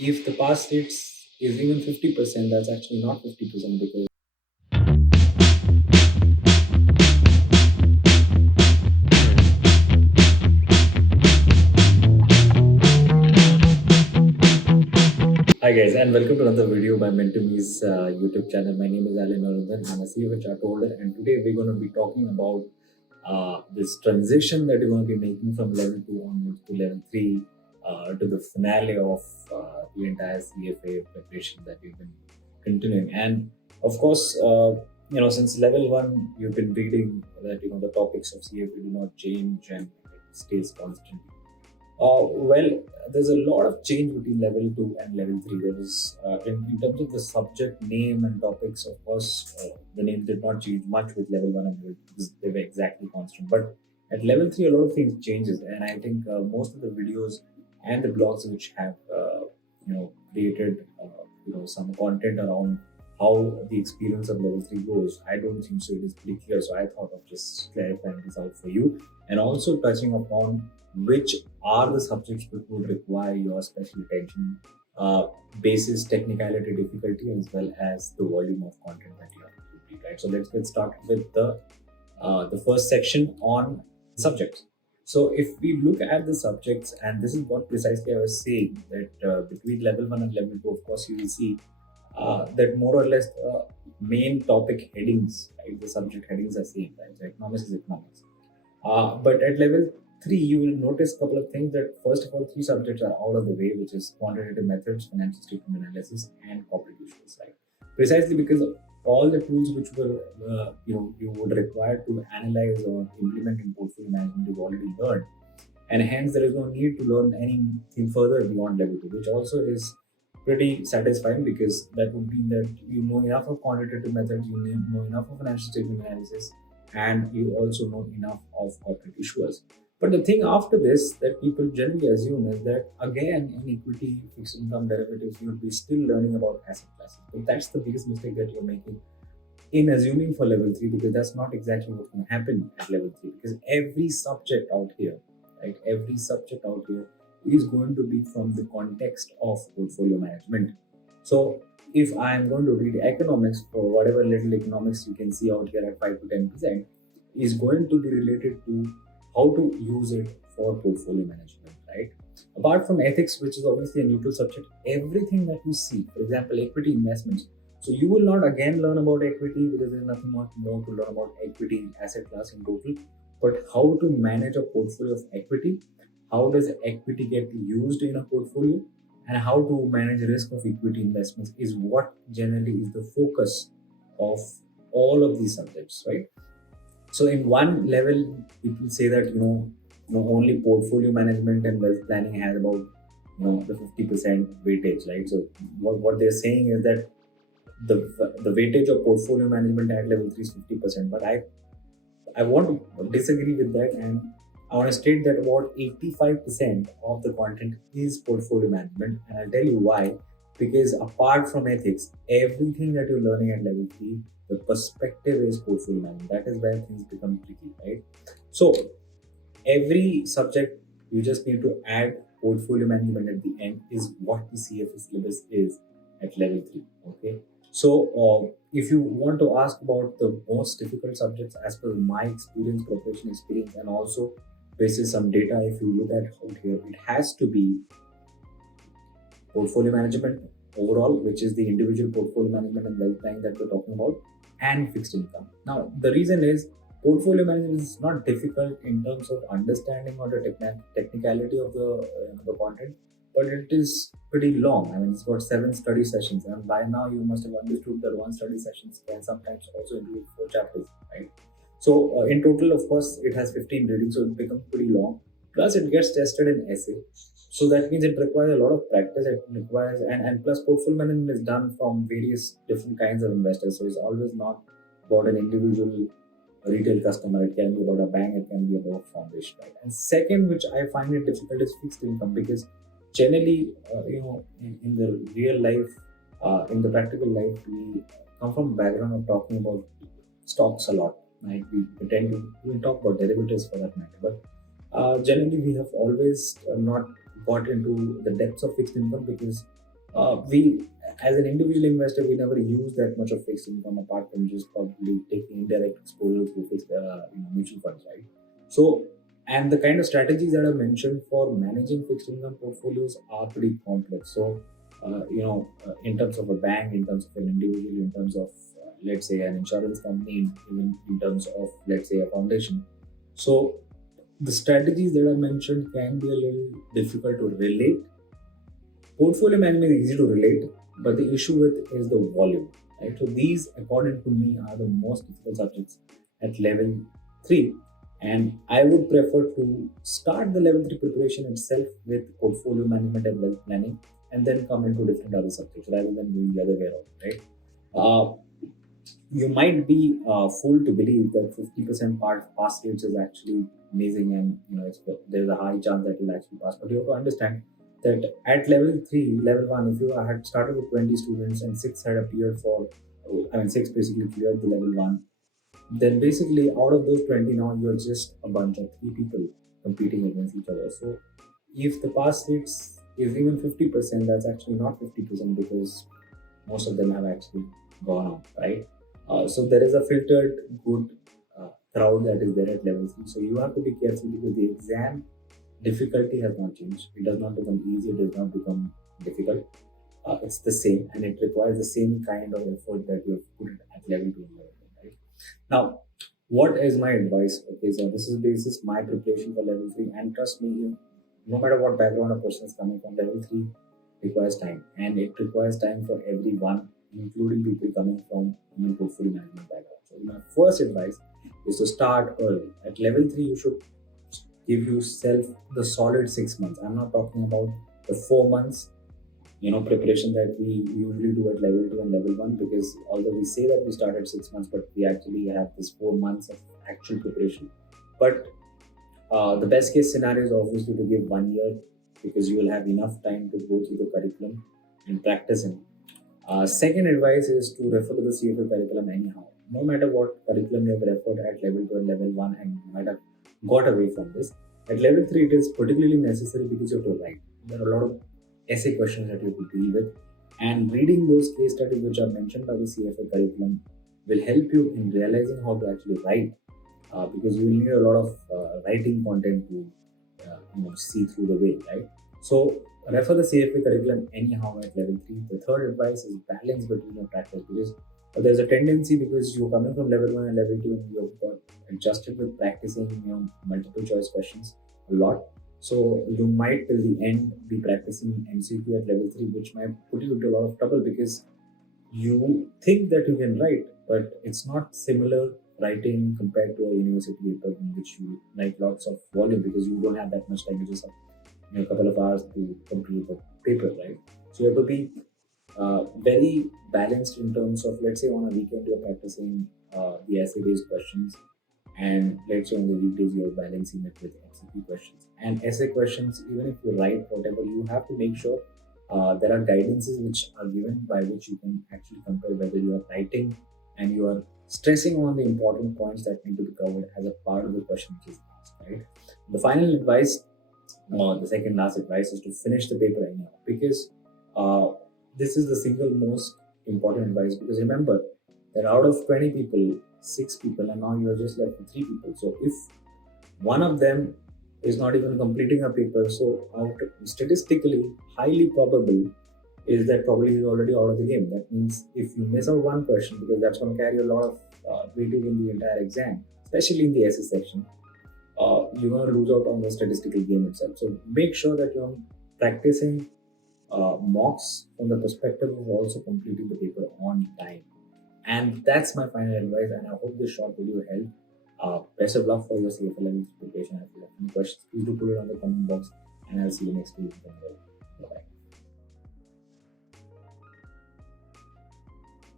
if the pass rates is even 50%, that's actually not 50% because hi guys, and welcome to another video by Mentome's YouTube channel. My name is Allen Aravindan. I'm a CFA chart holder, and today we're going to be talking about this transition that you're going to be making from level 2 onwards to level 3 to the finale of the entire CFA preparation that we've been continuing. And of course, since level 1, you've been reading that the topics of CFA do not change and it stays constant. Well, there's a lot of change between level 2 and level 3. There was, in terms of the subject name and topics, of course, the names did not change much with level 1 and level 2 because they were exactly constant. But at level 3, a lot of things changes. And I think most of the videos and the blogs which have, created, some content around how the experience of level 3 goes, I don't think so. It is pretty clear. So I thought of just clarifying this out for you and also touching upon which are the subjects that would require your special attention, basis, technicality, difficulty, as well as the volume of content that you have to read. Right. So let's get started with the first section on subjects. So if we look at the subjects, and this is what precisely I was saying, that between level 1 and level 2, of course, you will see that more or less the main topic headings, right, the subject headings are same, right? So economics is economics. But at level 3, you will notice a couple of things that first of all, 3 subjects are out of the way, which is quantitative methods, financial statement analysis, and corporate issues, right? Precisely because all the tools which were, you would require to analyze or implement in portfolio management you've already learned. And hence, there is no need to learn anything further beyond level 2, which also is pretty satisfying because that would mean that you know enough of quantitative methods, you know enough of financial statement analysis, and you also know enough of corporate issuers. But the thing after this that people generally assume is that again in equity, fixed income derivatives, you will be still learning about asset classes. But that's the biggest mistake that you're making in assuming for level 3 because that's not exactly what's going to happen at level 3 because every subject out here, right, every subject out here is going to be from the context of portfolio management. So if I am going to read economics for whatever little economics you can see out here at 5 to 10% is going to be related to how to use it for portfolio management, right? Apart from ethics, which is obviously a neutral subject, everything that you see, for example, equity investments. So you will not again learn about equity because there's nothing much more to learn about equity asset class in total, but how to manage a portfolio of equity, how does equity get used in a portfolio, and how to manage risk of equity investments is what generally is the focus of all of these subjects, right? So in one level, people say that only portfolio management and wealth planning has about the 50% weightage, right? So what they're saying is that the weightage of portfolio management at level 3 is 50%. But I want to disagree with that, and I want to state that about 85% of the content is portfolio management, and I'll tell you why. Because apart from ethics, everything that you're learning at level 3, the perspective is portfolio management. That is where things become tricky, right? So every subject you just need to add portfolio management at the end is what the CFA syllabus is at level 3. Okay. So if you want to ask about the most difficult subjects as per my experience, preparation experience, and also basis some data, if you look at out here, it has to be portfolio management overall, which is the individual portfolio management and wealth planning that we're talking about, and fixed income. Now, the reason is portfolio management is not difficult in terms of understanding or the technicality of the content, but it is pretty long. I mean, it's got 7 study sessions, and by now you must have understood that one study session can sometimes also include 4 chapters, right? So in total, of course, it has 15 readings, so it becomes pretty long. Plus, it gets tested in essay. So that means it requires a lot of practice. It requires, and plus portfolio management is done from various different kinds of investors. So it's always not about an individual retail customer. It can be about a bank. It can be about a foundation, right? And second, which I find it difficult, is fixed income because generally, in the real life, in the practical life, we come from a background of talking about stocks a lot, right? We tend to we talk about derivatives for that matter, but generally we have always not got into the depths of fixed income because We, as an individual investor, we never use that much of fixed income apart from just probably taking indirect exposure through fixed, mutual funds, right? So, and the kind of strategies that are mentioned for managing fixed income portfolios are pretty complex. So, in terms of a bank, in terms of an individual, in terms of, let's say, an insurance company, even in terms of, let's say, a foundation. So, the strategies that are mentioned can be a little difficult to relate. Portfolio management is easy to relate, but the issue with is the volume. Right? So these, according to me, are the most difficult subjects at level three. And I would prefer to start the level three preparation itself with portfolio management and wealth planning, and then come into different other subjects rather than doing the other way around. Right? Uh, you might be fooled to believe that 50% pass rates is actually amazing, and there's a high chance that you'll actually pass. But you have to understand that at level three, level one, if you had started with 20 students and six had appeared for, I mean, six basically cleared the level one, then basically out of those 20, now you're just a bunch of three people competing against each other. So if the pass rates is even 50%, that's actually not 50% because most of them have actually gone out, right? So there is a filtered good crowd that is there at level three. So you have to be careful because the exam difficulty has not changed. It does not become easy. It does not become difficult. It's the same, and it requires the same kind of effort that you have put at level two and level one, right? Now, what is my advice? Okay, so this is basis my preparation for level three, and trust me, no matter what background a person is coming from, level three requires time, and it requires time for everyone, including people coming from human portfolio management background. So my first advice is to start early. At level three, you should give yourself the solid 6 months. I'm not talking about the 4 months, preparation that we usually do at level two and level one, because although we say that we started 6 months, but we actually have this 4 months of actual preparation. But the best case scenario is obviously to give 1 year, because you will have enough time to go through the curriculum and practice it. Second advice is to refer to the CFA curriculum anyhow. No matter what curriculum you have referred at level 2 and level 1, and you might have got away from this, at level 3 it is particularly necessary because you have to write. There are a lot of essay questions that you have to deal with, and reading those case studies which are mentioned by the CFA curriculum will help you in realizing how to actually write, because you will need a lot of writing content to see through the way, right? So refer the CFA curriculum anyhow at level three. The third advice is balance between your practice, because there's a tendency, because you're coming from level one and level two and you've got adjusted with practicing multiple choice questions a lot. So you might till the end be practicing MCQ at level three, which might put you into a lot of trouble because you think that you can write, but it's not similar writing compared to a university paper in which you write lots of volume, because you don't have that much time. You just have a couple of hours to complete the paper, right? So you have to be very balanced in terms of, let's say, on a weekend you're practicing the essay-based questions, and let's say on the weekdays you're balancing it with MCQ questions and essay questions. Even if you write whatever, you have to make sure there are guidances which are given by which you can actually compare whether you are writing and you are stressing on the important points that need to be covered as a part of the question which is asked, right? The final advice, the second last advice, is to finish the paper anyhow, because uh, this is the single most important advice. Because remember that out of 20 people, 6 people, and now you're just left with 3 people. So if one of them is not even completing a paper, so statistically highly probable is that probably he's already out of the game. That means if you miss out one question, because that's going to carry a lot of weightage in the entire exam, especially in the essay section, you're going to lose out on the statistical game itself. So make sure that you're practicing mocks from the perspective of also completing the paper on time. And that's my final advice. And I hope this short video helped. Best of luck for your CFA level preparation. If you have any questions, please do put it on the comment box. And I'll see you next week.